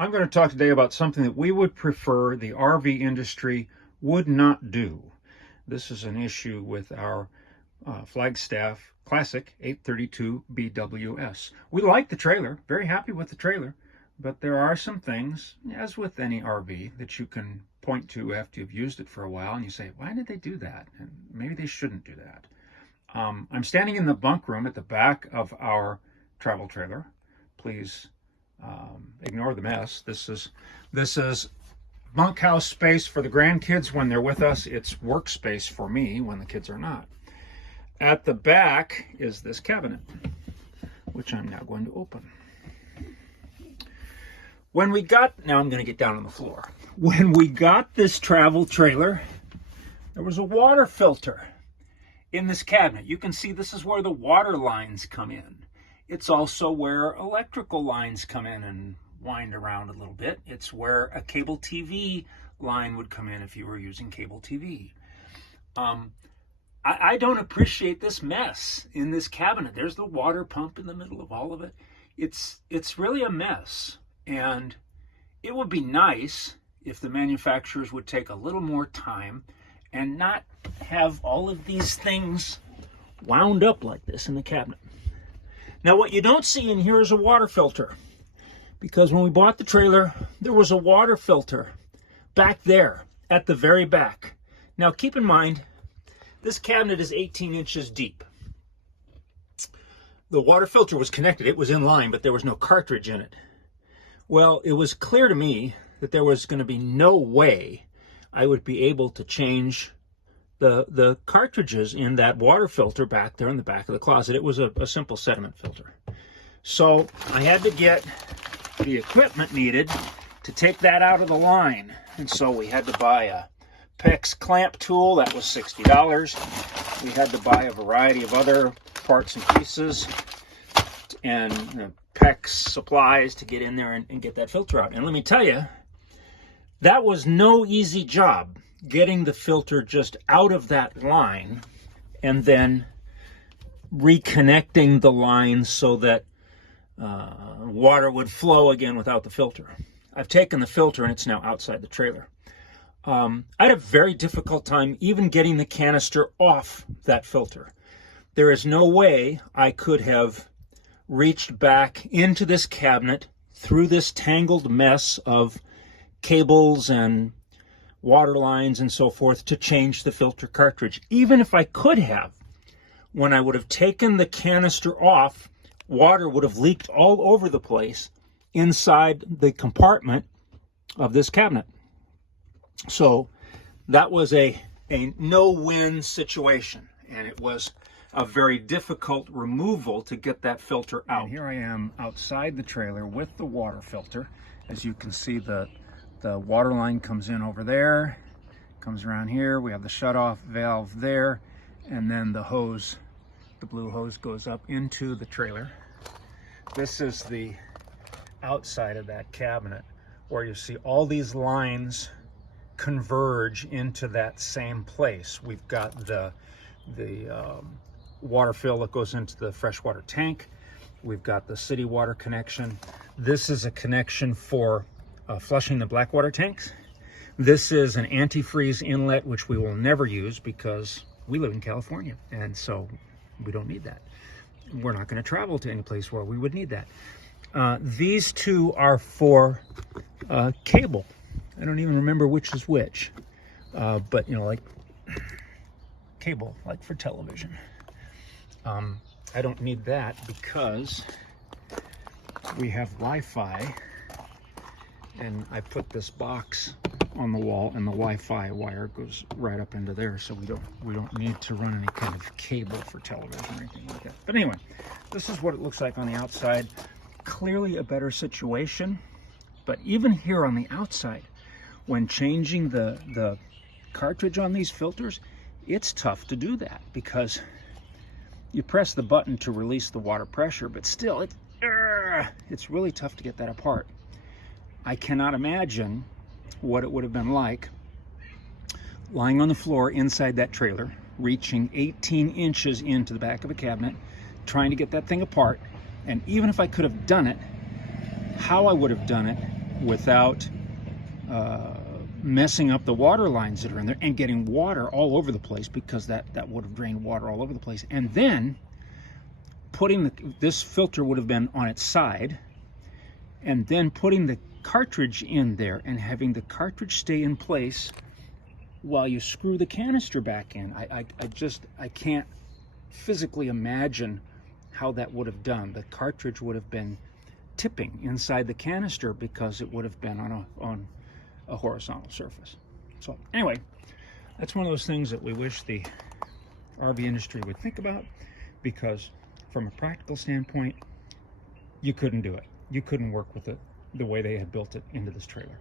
I'm going to talk today about something that we would prefer the RV industry would not do. This is an issue with our Flagstaff Classic 832 BWS. We like the trailer, very happy with the trailer, but there are some things, as with any RV, that you can point to after you've used it for a while and you say, why did they do that? And maybe they shouldn't do that. I'm standing in the bunk room at the back of our travel trailer. Please ignore the mess. This is bunkhouse space for the grandkids when they're with us. It's workspace for me when the kids are not. At the back is this cabinet, which I'm now going to open. Now I'm going to get down on the floor. When we got this travel trailer, there was a water filter in this cabinet. You can see this is where the water lines come in. It's also where electrical lines come in and wind around a little bit. It's where a cable TV line would come in if you were using cable TV. I don't appreciate this mess in this cabinet. There's the water pump in the middle of all of it. It's really a mess. And it would be nice if the manufacturers would take a little more time and not have all of these things wound up like this in the cabinet. Now, what you don't see in here is a water filter, because when we bought the trailer, there was a water filter back there at the very back. Now, keep in mind, this cabinet is 18 inches deep. The water filter was connected. It was in line, but there was no cartridge in it. Well, it was clear to me that there was going to be no way I would be able to change the cartridges in that water filter back there in the back of the closet. It was a simple sediment filter. So I had to get the equipment needed to take that out of the line. And so we had to buy a PEX clamp tool. That was $60. We had to buy a variety of other parts and pieces and PEX supplies to get in there and get that filter out. And let me tell you, that was no easy job, getting the filter just out of that line and then reconnecting the line so that water would flow again without the filter. I've taken the filter and it's now outside the trailer. I had a very difficult time even getting the canister off that filter. There is no way I could have reached back into this cabinet through this tangled mess of cables and water lines and so forth to change the filter cartridge. Even if I could have, when I would have taken the canister off, water would have leaked all over the place inside the compartment of this cabinet. So that was a no-win situation, and it was a very difficult removal to get that filter out. And here I am outside the trailer with the water filter. As you can see, the water line comes in over there, comes around here. We have the shutoff valve there, and then the hose, the blue hose, goes up into the trailer. This is the outside of that cabinet where you see all these lines converge into that same place. We've got the water fill that goes into the freshwater tank. We've got the city water connection. This is a connection for flushing the blackwater tanks. This is an antifreeze inlet, which we will never use because we live in California, and so we don't need that. We're not going to travel to any place where we would need that. These two are for cable. I don't even remember which is which, but you know, like cable, like for television. I don't need that because we have Wi-Fi, and I put this box on the wall, and the Wi-Fi wire goes right up into there, so we don't need to run any kind of cable for television or anything like that. But anyway, this is what it looks like on the outside. Clearly a better situation, but even here on the outside, when changing the cartridge on these filters, it's tough to do that because you press the button to release the water pressure, but still it's really tough to get that apart. I cannot imagine what it would have been like lying on the floor inside that trailer, reaching 18 inches into the back of a cabinet, trying to get that thing apart. And even if I could have done it, how I would have done it without messing up the water lines that are in there and getting water all over the place, because that would have drained water all over the place. And then putting this filter would have been on its side, and then putting the cartridge in there and having the cartridge stay in place while you screw the canister back in. I can't physically imagine how that would have done. The cartridge would have been tipping inside the canister because it would have been on a horizontal surface. So anyway, that's one of those things that we wish the RV industry would think about, because from a practical standpoint, you couldn't do it. You couldn't work with it the way they had built it into this trailer.